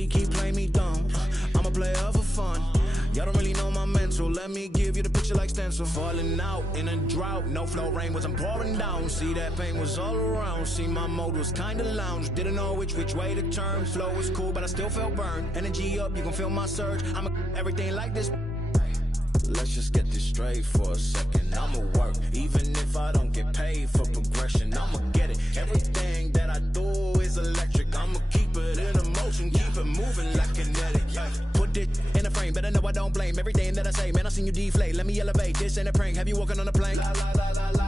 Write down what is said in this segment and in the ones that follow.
she keep playing me dumb. I'm a player for fun. Y'all don't really know my mental. Let me give you the picture like stencil. Falling out in a drought. No flow, rain wasn't pouring down. See, that pain was all around. See, my mode was kinda lounge. Didn't know which way to turn. Flow was cool, but I still felt burned. Energy up, you can feel my surge. I'm everything like this. Let's just get this straight for a second. I'ma work, even if I don't get paid for progression. I'ma get it. Everything that I do is electric. I'ma keep it in motion, keep it moving like kinetic. Put it in a frame, better know I don't blame everything that I say. Man, I seen you deflate. Let me elevate. This ain't a prank. Have you walking on a plane?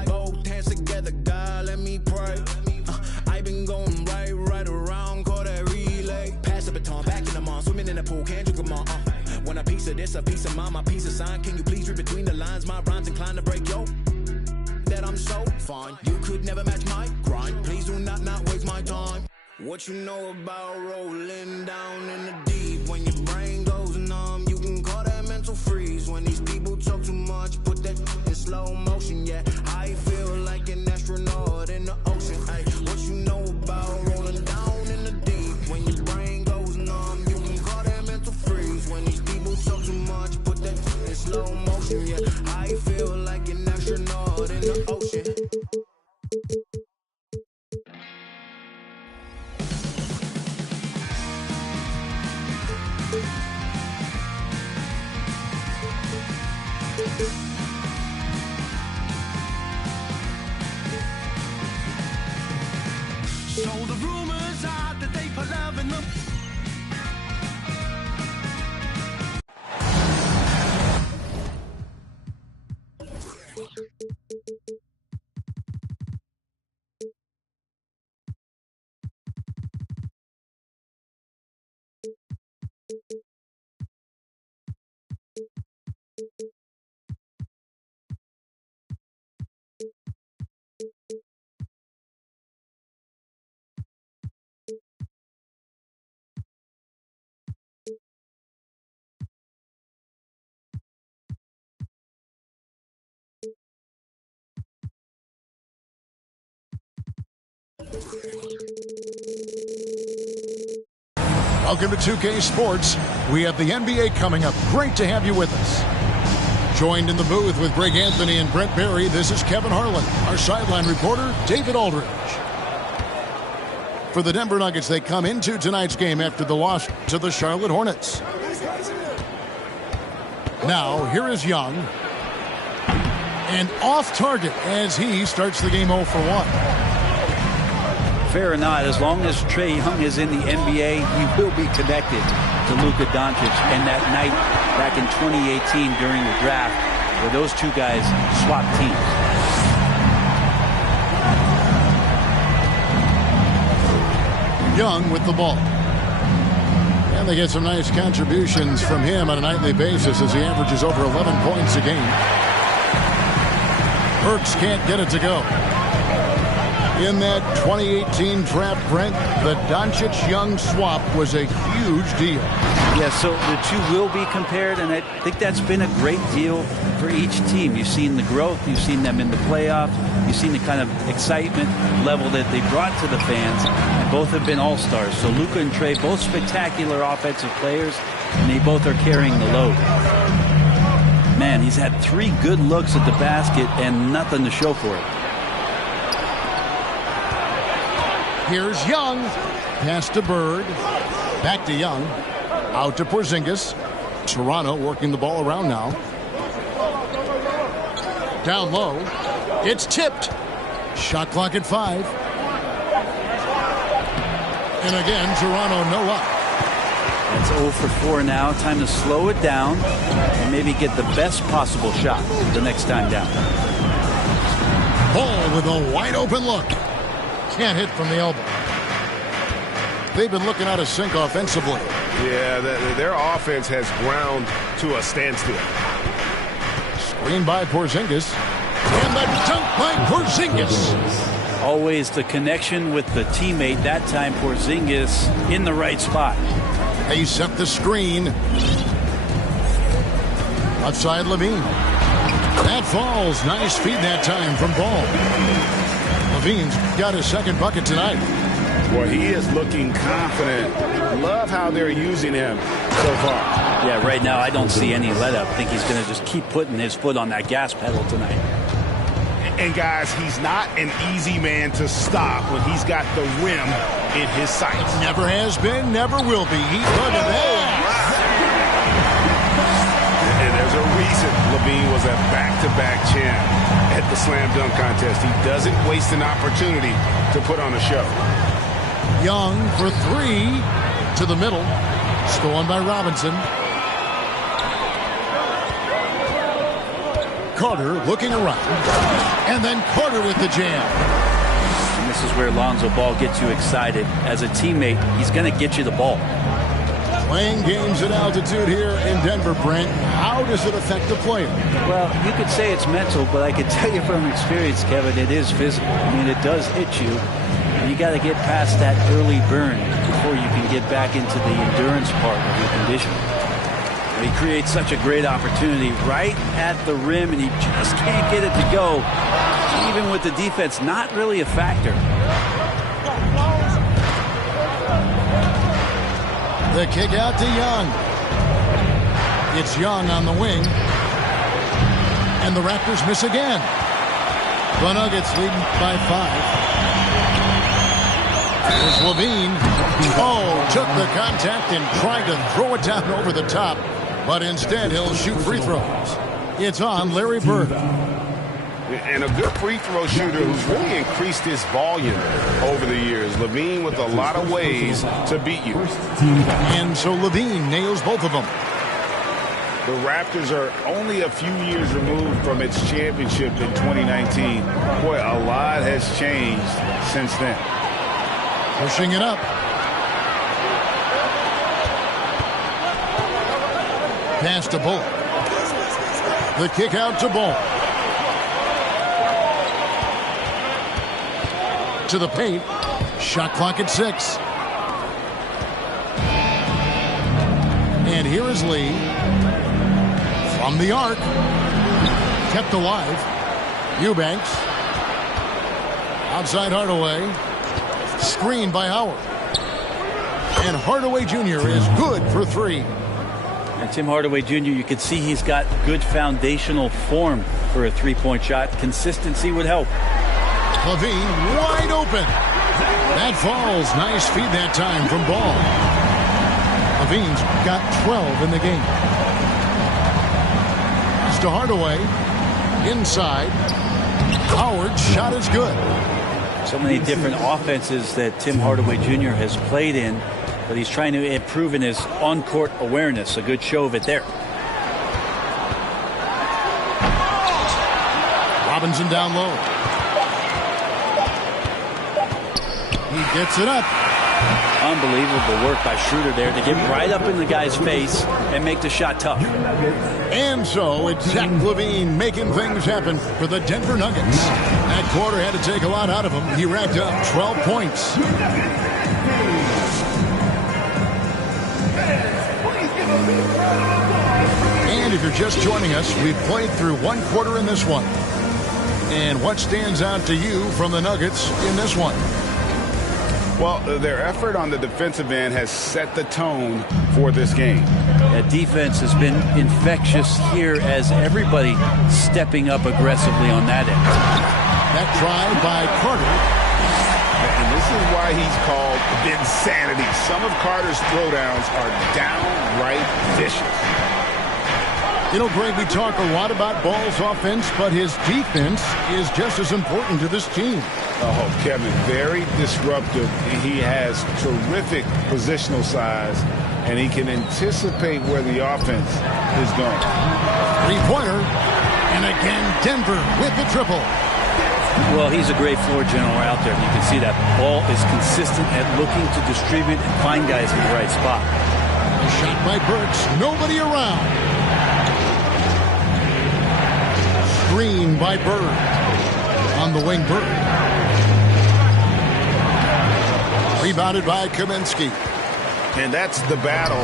Both hands together, God, let me pray. I been going right around, call that relay. Pass the baton, back in the mall, swimming in the pool, can't drink them all. Want a piece of this, a piece of mine, my piece of sign. Can you please read between the lines? My rhymes inclined to break yo. That I'm so fine. You could never match my grind. Please do not waste my time. What you know about rolling down in the deep? When your brain goes numb, you can call that mental freeze. When these people talk too much, put that in slow motion. Yeah, I feel like an astronaut in the ocean. Ay, what you know about rolling down in the deep? When your brain goes numb, you can call that mental freeze. When these people talk too much, put that in slow motion. Yeah, I feel like an astronaut in the ocean. So the rumors are that they put love in them. Welcome to 2K Sports. We have the NBA coming up. Great to have you with us. Joined in the booth with Greg Anthony and Brent Barry, this is Kevin Harlan. Our sideline reporter, David Aldridge. For the Denver Nuggets, they come into tonight's game after the loss to the Charlotte Hornets. Now, here is Young. And off target as he starts the game 0 for 1. Fair or not, as long as Trae Young is in the NBA, he will be connected to Luka Doncic. And that night back in 2018 during the draft, where those two guys swapped teams. Young with the ball. And they get some nice contributions from him on a nightly basis as he averages over 11 points a game. Burks can't get it to go. In that 2018 draft, Brent, the Doncic-Young swap was a huge deal. Yeah, so the two will be compared, and I think that's been a great deal for each team. You've seen the growth, you've seen them in the playoffs, you've seen the kind of excitement level that they brought to the fans, and both have been all-stars. So Luka and Trae, both spectacular offensive players, and they both are carrying the load. Man, he's had 3 good looks at the basket and nothing to show for it. Here's Young. Pass to Bird. Back to Young. Out to Porzingis. Toronto working the ball around now. Down low. It's tipped. Shot clock at 5. And again, Toronto no up. It's 0 for 4 now. Time to slow it down and maybe get the best possible shot the next time down. Ball with a wide open look. Can't hit from the elbow. They've been looking out of sync offensively. Yeah, their offense has ground to a standstill. Screen by Porzingis. And the dunk by Porzingis. Always the connection with the teammate. That time Porzingis in the right spot. They set the screen. Outside Levine. That falls. Nice feed that time from Ball. Levine's got his second bucket tonight. Well, he is looking confident. Love how they're using him so far. Yeah, right now I don't see any let-up. I think he's going to just keep putting his foot on that gas pedal tonight. And, guys, he's not an easy man to stop when he's got the rim in his sights. Never has been, never will be. Look at that. And there's a reason Levine was a back-to-back champ at the slam dunk contest. He doesn't waste an opportunity to put on a show. Young for three to the middle. Stolen by Robinson. Carter looking around. And then Carter with the jam. And this is where Lonzo Ball gets you excited. As a teammate, he's going to get you the ball. Playing games at altitude here in Denver, Brent. How does it affect the player? Well, you could say it's mental, but I can tell you from experience, Kevin, it is physical. I mean, it does hit you. And you got to get past that early burn before you can get back into the endurance part of your conditioning. He creates such a great opportunity right at the rim, and he just can't get it to go. Even with the defense, not really a factor. The kick out to Young. It's Young on the wing. And the Raptors miss again. The Nuggets leading by 5. Here's Levine. Oh, took the contact and tried to throw it down over the top. But instead, he'll shoot free throws. It's on Larry Bird. And a good free throw shooter who's really increased his volume over the years. Levine with a lot of ways to beat you. And so Levine nails both of them. The Raptors are only a few years removed from its championship in 2019. Boy, a lot has changed since then. Pushing it up. Pass to Bull. The kick out to Bull. To the paint. Shot clock at 6. And here is Lee. From the arc. Kept alive. Eubanks. Outside Hardaway. Screened by Howard. And Hardaway Jr. is good for 3. And Tim Hardaway Jr., you can see he's got good foundational form for a three-point shot. Consistency would help. Levine wide open. That falls. Nice feed that time from Ball. Levine's got 12 in the game. It's to Hardaway. Inside. Howard's shot is good. So many different offenses that Tim Hardaway Jr. has played in, but he's trying to improve in his on-court awareness. A good show of it there. Robinson down low. He gets it up. Unbelievable work by Schroeder there to get right up in the guy's face and make the shot tough. And so it's Zach LaVine making things happen for the Denver Nuggets. That quarter had to take a lot out of him. He racked up 12 points. And if you're just joining us, we've played through one quarter in this one. And what stands out to you from the Nuggets in this one? Well, their effort on the defensive end has set the tone for this game. That defense has been infectious here as everybody stepping up aggressively on that end. That try by Carter. And this is why he's called Vinsanity. Some of Carter's throwdowns are downright vicious. You know, Greg, we talk a lot about Ball's offense, but his defense is just as important to this team. Oh, Kevin, very disruptive. He has terrific positional size, and he can anticipate where the offense is going. Three-pointer, and again, Denver with the triple. Well, he's a great floor general out there. You can see that Ball is consistent at looking to distribute and find guys in the right spot. A shot by Burks, nobody around. Screen by Bird. On the wing, Bird. Rebounded by Kaminsky. And that's the battle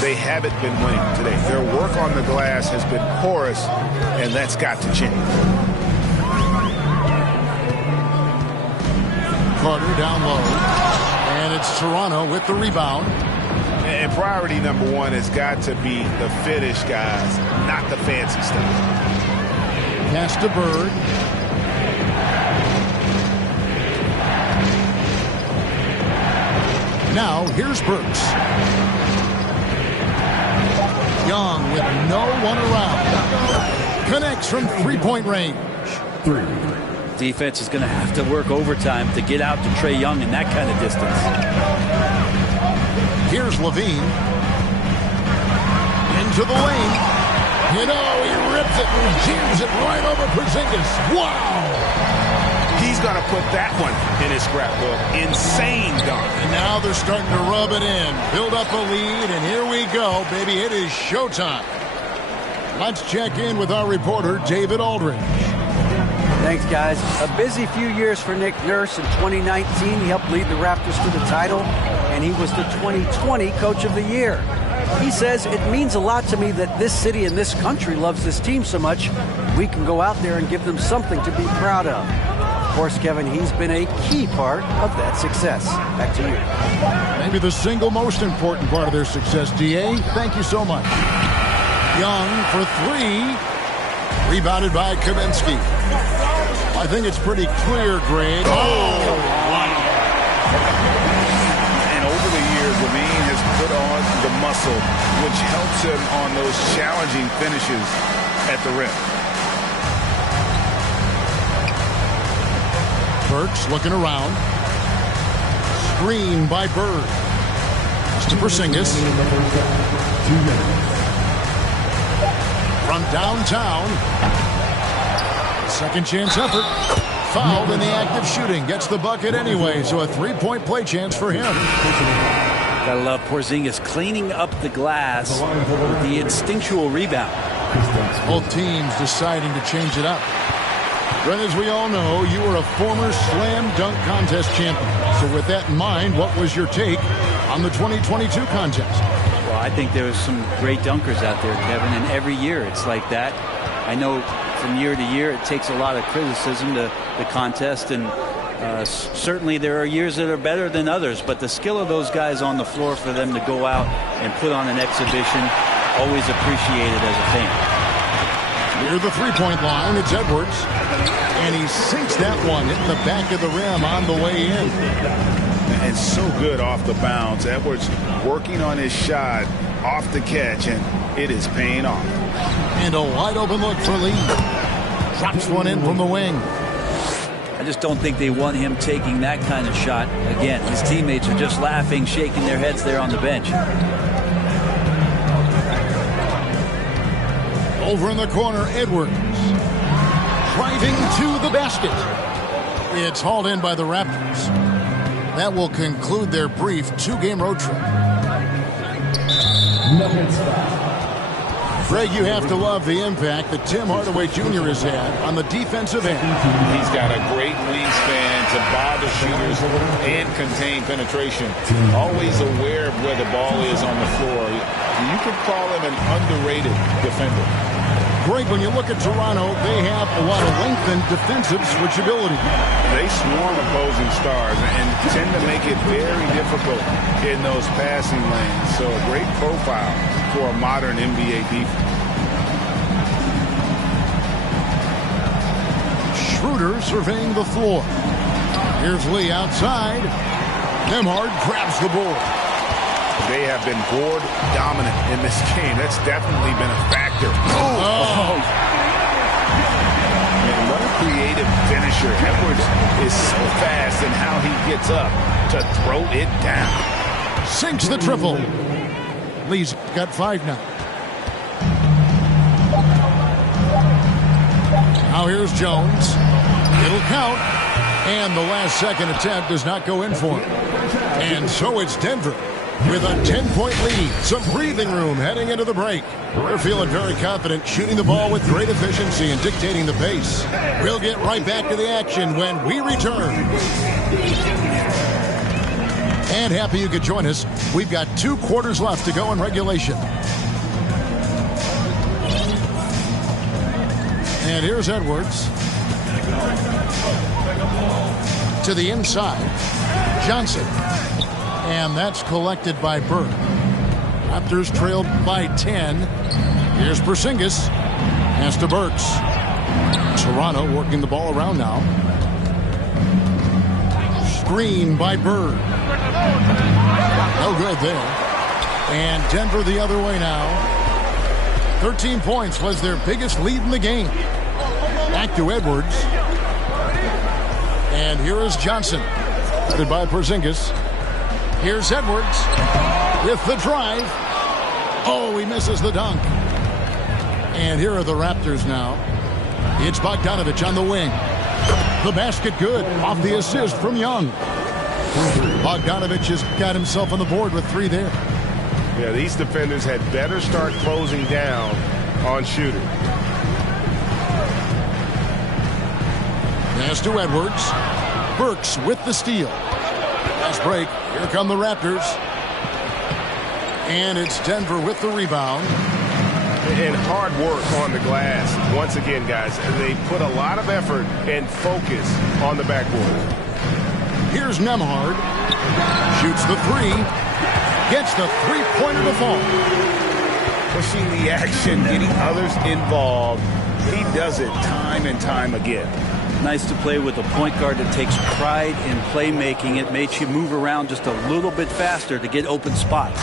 they haven't been winning today. Their work on the glass has been porous, and that's got to change. Carter down low. it's Toronto with the rebound. And priority number one has got to be the finish, guys, not the fancy stuff. Pass to Bird. Now, here's Burks. Young with no one around. Connects from three-point range. Defense is going to have to work overtime to get out to Trae Young in that kind of distance. Here's Levine. Into the lane. You know, he rips it and jams it right over Porzingis. Wow! He's going to put that one in his scrapbook. Insane dunk. And now they're starting to rub it in. Build up a lead, and here we go, baby. It is showtime. Let's check in with our reporter, David Aldridge. Thanks, guys. A busy few years for Nick Nurse. In 2019, he helped lead the Raptors to the title, and he was the 2020 Coach of the Year. He says, it means a lot to me that this city and this country loves this team so much. We can go out there and give them something to be proud of. Of course, Kevin, he's been a key part of that success. Back to you. Maybe the single most important part of their success, D.A. Thank you so much. Young for three. Rebounded by Kaminsky. I think it's pretty clear, Greg. And over the years, Levine has put on the muscle, which helps him on those challenging finishes at the rim. Burks looking around. Screen by Bird. It's to Porzingis. From downtown. Second chance effort. Fouled in the act of shooting. Gets the bucket anyway, so a three-point play chance for him. Gotta love Porzingis cleaning up the glass with the instinctual rebound. Both teams deciding to change it up. Brent, as we all know, you were a former slam dunk contest champion. So with that in mind, what was your take on the 2022 contest? Well, I think there was some great dunkers out there, Kevin, and every year it's like that. I know from year to year it takes a lot of criticism to the contest, and certainly there are years that are better than others, but the skill of those guys on the floor for them to go out and put on an exhibition, always appreciated as a fan. Near the three-point line, it's Edwards. And he sinks that one, hitting the back of the rim on the way in. And so good off the bounce. Edwards working on his shot off the catch, and it is paying off. And a wide-open look for Lee. Drops one in from the wing. I just don't think they want him taking that kind of shot. Again, his teammates are just laughing, shaking their heads there on the bench. Over in the corner, Edwards. Driving to the basket. It's hauled in by the Raptors. That will conclude their brief two-game road trip. Greg, you have to love the impact that Tim Hardaway Jr. has had on the defensive end. He's got a great wingspan to bother shooters and contain penetration. Always aware of where the ball is on the floor. You could call him an underrated defender. Greg, when you look at Toronto, they have a lot of length and defensive switchability. They swarm opposing stars and tend to make it very difficult in those passing lanes. So a great profile for a modern NBA defense. Schroeder surveying the floor. Here's Lee outside. Nembhard grabs the board. They have been board dominant in this game. That's definitely been a factor. Oh. And what a creative finisher. Edwards is so fast in how he gets up to throw it down. Sinks the triple. Lee's got 5 now. Now here's Jones. It'll count. And the last second attempt does not go in for him. And so it's Denver with a 10-point lead. Some breathing room heading into the break. They're feeling very confident, shooting the ball with great efficiency and dictating the pace. We'll get right back to the action when we return. And happy you could join us. We've got 2 quarters left to go in regulation. And here's Edwards. To the inside. Johnson. And that's collected by Burke. Raptors trailed by 10. Here's Porzingis. Pass to Burks. Toronto working the ball around now. Screen by Bird. No good there. And Denver the other way now. 13 points was their biggest lead in the game. Back to Edwards. And here is Johnson. Goodbye, Porzingis. Here's Edwards with the drive. Oh, he misses the dunk. And here are the Raptors now. It's Bogdanovich on the wing. The basket good off the assist from Young. Bogdanovich has got himself on the board with 3 there. Yeah, these defenders had better start closing down on shooting. Pass to Edwards. Burks with the steal. Fast break. Here come the Raptors. And it's Denver with the rebound. And hard work on the glass. Once again, guys, they put a lot of effort and focus on the backboard. Here's Nembhard. Shoots the 3. Gets the three-pointer to fall. Pushing the action, getting others involved. He does it time and time again. Nice to play with a point guard that takes pride in playmaking. It makes you move around just a little bit faster to get open spots.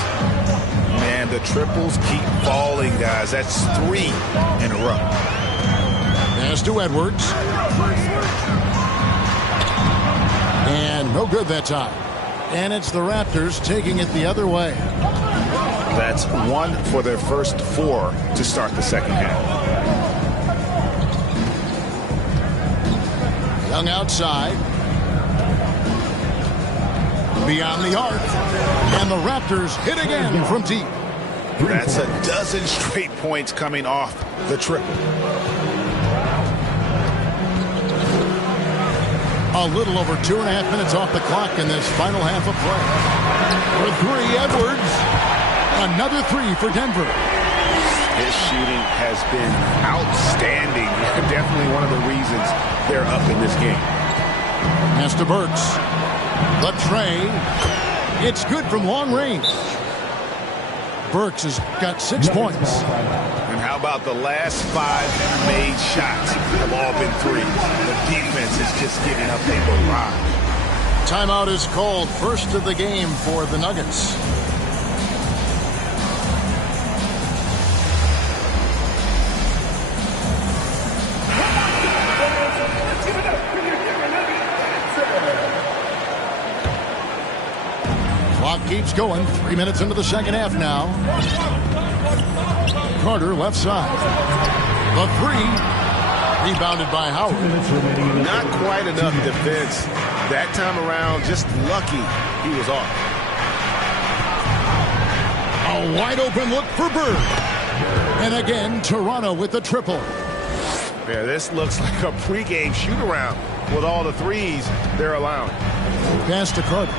Man, the triples keep falling, guys. That's 3 in a row. Pass to Edwards. And no good that time. And it's the Raptors taking it the other way. That's 1 for their first 4 to start the second half. Young outside. Beyond the arc. And the Raptors hit again from deep. That's a dozen straight points coming off the triple. A little over 2.5 minutes off the clock in this final half of play. For 3, Edwards. Another 3 for Denver. His shooting has been outstanding. Definitely one of the reasons they're up in this game. Pass to Burks. The tray. It's good from long range. Burks has got 6 points. And how about the last 5 made shots have all been 3s. The defense is just giving up a barrage. Timeout is called. First of the game for the Nuggets. Clock keeps going. 3 minutes into the second half now. Carter left side. The 3. Rebounded by Howard. Not quite enough defense that time around. Just lucky he was off. A wide open look for Bird. And again, Toronto with the triple. Yeah, this looks like a pregame shoot-around with all the 3s they're allowing. Pass to Carter.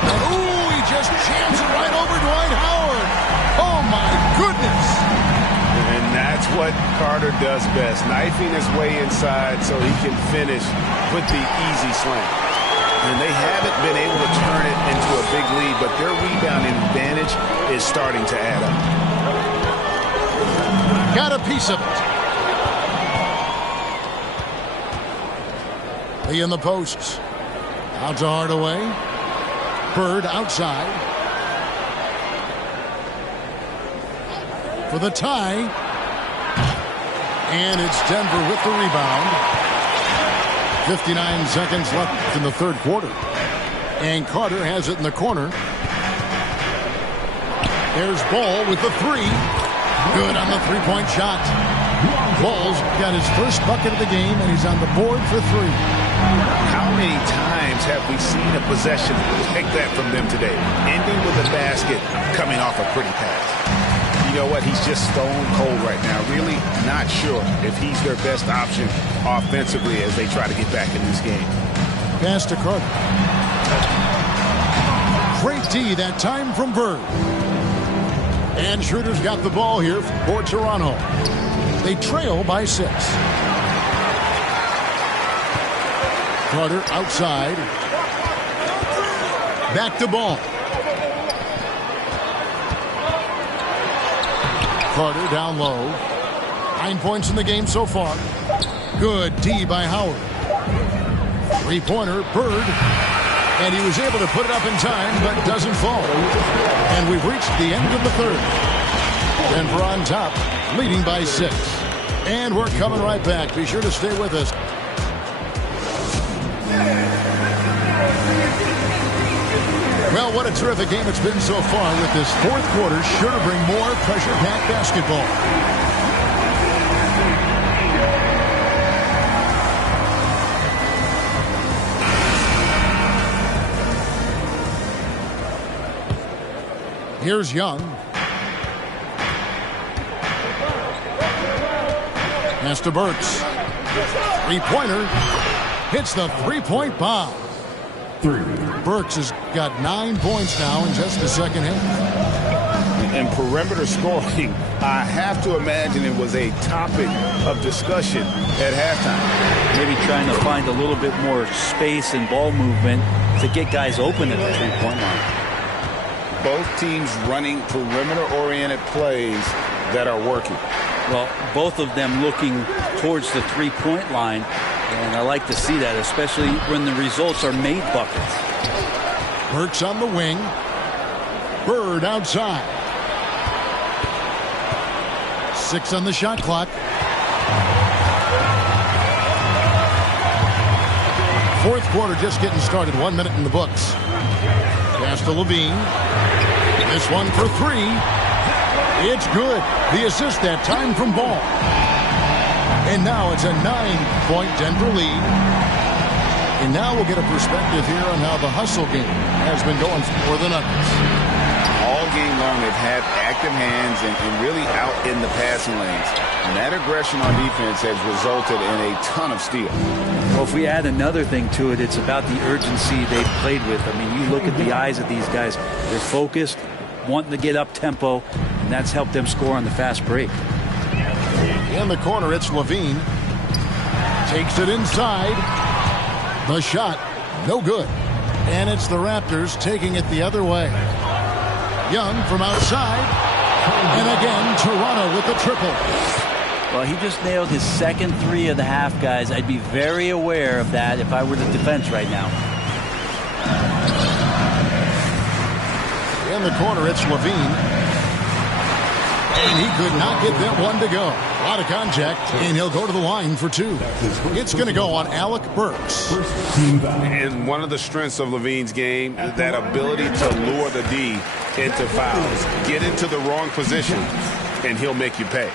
And ooh, he just jams it right over Dwight Howard. Oh, my goodness. And that's what Carter does best, knifing his way inside so he can finish with the easy slam. And they haven't been able to turn it into a big lead, but their rebounding advantage is starting to add up. Got a piece of it. Lee in the posts. Out to Hardaway. Bird outside. For the tie. And it's Denver with the rebound. 59 seconds left in the third quarter. And Carter has it in the corner. There's Ball with the 3. Good on the three-point shot. Ball's got his first bucket of the game, and he's on the board for 3. How many times have we seen a possession like that from them today? Ending with a basket, coming off a pretty pass. You know what? He's just stone cold right now. Really not sure if he's their best option offensively as they try to get back in this game. Pass to Carter. Great D that time from Bird. And Schroeder's got the ball here for Toronto. They trail by 6. Carter outside. Back to ball. Carter down low. 9 points in the game so far. Good D by Howard. Three-pointer, Bird. And he was able to put it up in time, but doesn't fall. And we've reached the end of the third. Denver on top, leading by 6. And we're coming right back. Be sure to stay with us. Well, what a terrific game it's been so far, with this fourth quarter sure to bring more pressure-packed basketball. Here's Young. Pass to Burks. Three-pointer. Hits the three-point bomb. Burks has got 9 points now in just the second half. And perimeter scoring, I have to imagine it was a topic of discussion at halftime. Maybe trying to find a little bit more space and ball movement to get guys open at the three-point line. Both teams running perimeter-oriented plays that are working. Well, both of them looking towards the three-point line, and I like to see that, especially when the results are made buckets. Burks on the wing. Bird outside. 6 on the shot clock. Fourth quarter just getting started. 1 minute in the books. Pass to Levine. This one for 3. It's good. The assist that time from Ball. And now it's a 9-point Denver lead. And now we'll get a perspective here on how the hustle game has been going for the Nuggets. All game long they've had active hands and really out in the passing lanes. And that aggression on defense has resulted in a ton of steals. Well, if we add another thing to it, it's about the urgency they've played with. I mean, you look at the eyes of these guys. They're focused, wanting to get up tempo, and that's helped them score on the fast break. In the corner, it's Levine. Takes it inside. The shot, no good. And it's the Raptors taking it the other way. Young from outside. And again, Toronto with the triple. Well, he just nailed his second 3 of the half, guys. I'd be very aware of that if I were the defense right now. In the corner, it's Levine. And he could not get that one to go. A lot of contact, and he'll go to the line for 2. It's going to go on Alec Burks. And one of the strengths of Levine's game is that ability to lure the D into fouls. Get into the wrong position, and he'll make you pay.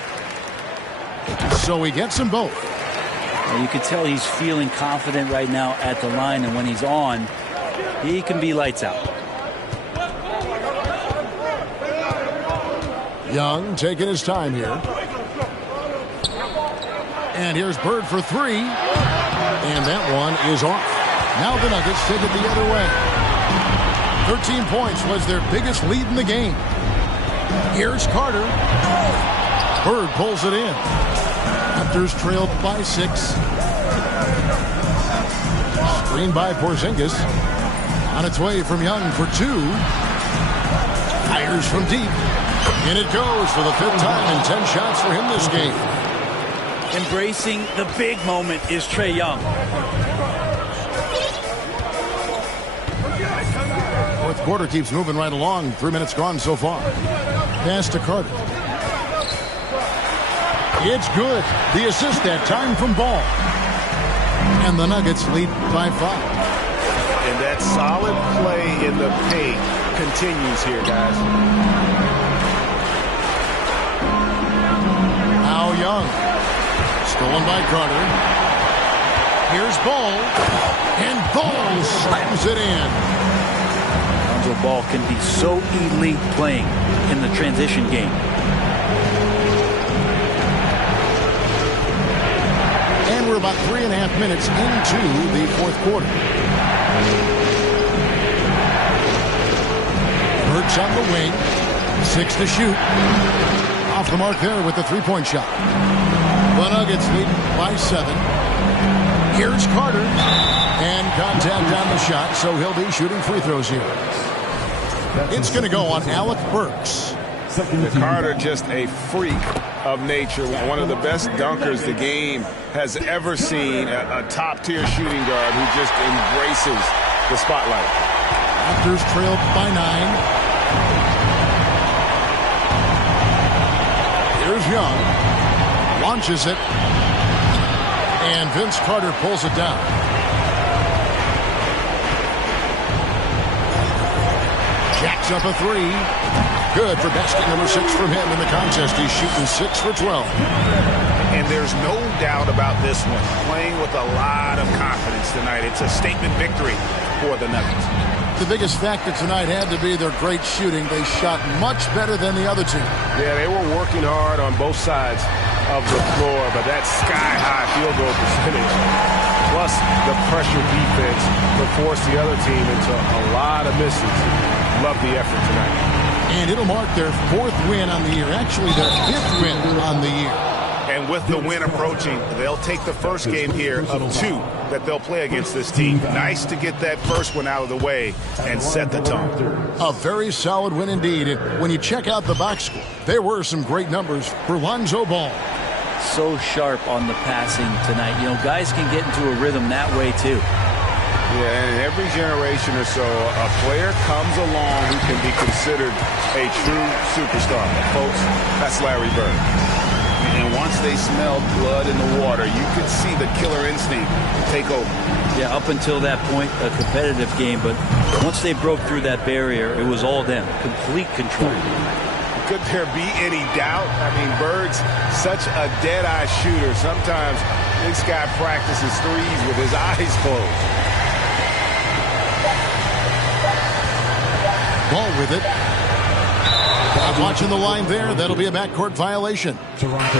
So he gets them both. Well, you can tell he's feeling confident right now at the line, and when he's on, he can be lights out. Young taking his time here. And here's Bird for 3. And that one is off. Now the Nuggets take it the other way. 13 points was their biggest lead in the game. Here's Carter. Bird pulls it in. Raptors trailed by 6. Screen by Porzingis. On its way from Young for 2. Fires from deep. And it goes for the 5th time in 10 shots for him this game. Embracing the big moment is Trae Young. Fourth quarter keeps moving right along. 3 minutes gone so far. Pass to Carter. It's good. The assist that time from Ball. And the Nuggets lead by 5. And that solid play in the paint continues here, guys. Now Young. Stolen by Carter. Here's Ball. And Ball slams it in. Lonzo Ball can be so elite playing in the transition game. And we're about 3.5 minutes into the fourth quarter. Burks on the wing. 6 to shoot. Off the mark there with the three-point shot. The Nuggets lead by 7. Here's Carter. And contact on the shot, so he'll be shooting free throws here. It's going to go on Alec Burks. Carter, just a freak of nature. One of the best dunkers the game has ever seen. A top-tier shooting guard who just embraces the spotlight. Raptors trailed by 9. Here's Young. Launches it. And Vince Carter pulls it down. Jacks up a 3. Good for basket number 6 from him in the contest. He's shooting 6 for 12. And there's no doubt about this one. Playing with a lot of confidence tonight. It's a statement victory for the Nuggets. The biggest factor tonight had to be their great shooting. They shot much better than the other team. Yeah, they were working hard on both sides of the floor, but that sky-high field goal percentage, plus the pressure defense, would force the other team into a lot of misses. Love the effort tonight. And it'll mark their 4th win on the year. Actually, their 5th win on the year. And with the win approaching, they'll take the first game here of 2 that they'll play against this team. Nice to get that first one out of the way and set the tone. A very solid win indeed. And when you check out the box score, there were some great numbers for Lonzo Ball. So sharp on the passing tonight. You know, guys can get into a rhythm that way too. Yeah, and every generation or so, a player comes along who can be considered a true superstar. Folks, that's Larry Bird. And once they smelled blood in the water, you could see the killer instinct take over. Yeah, up until that point, a competitive game, but once they broke through that barrier, it was all them. Complete control. Could there be any doubt? I mean, Bird's such a dead-eye shooter. Sometimes this guy practices threes with his eyes closed. Ball with it. Watching the line there, that'll be a backcourt violation. Toronto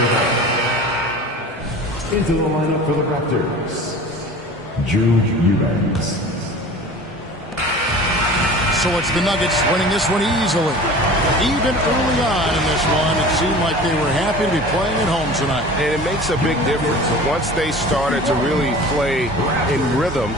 into the lineup for the Raptors, Jude Eubanks. So it's the Nuggets winning this one easily. Even early on in this one, it seemed like they were happy to be playing at home tonight. And it makes a big difference. Once they started to really play in rhythm,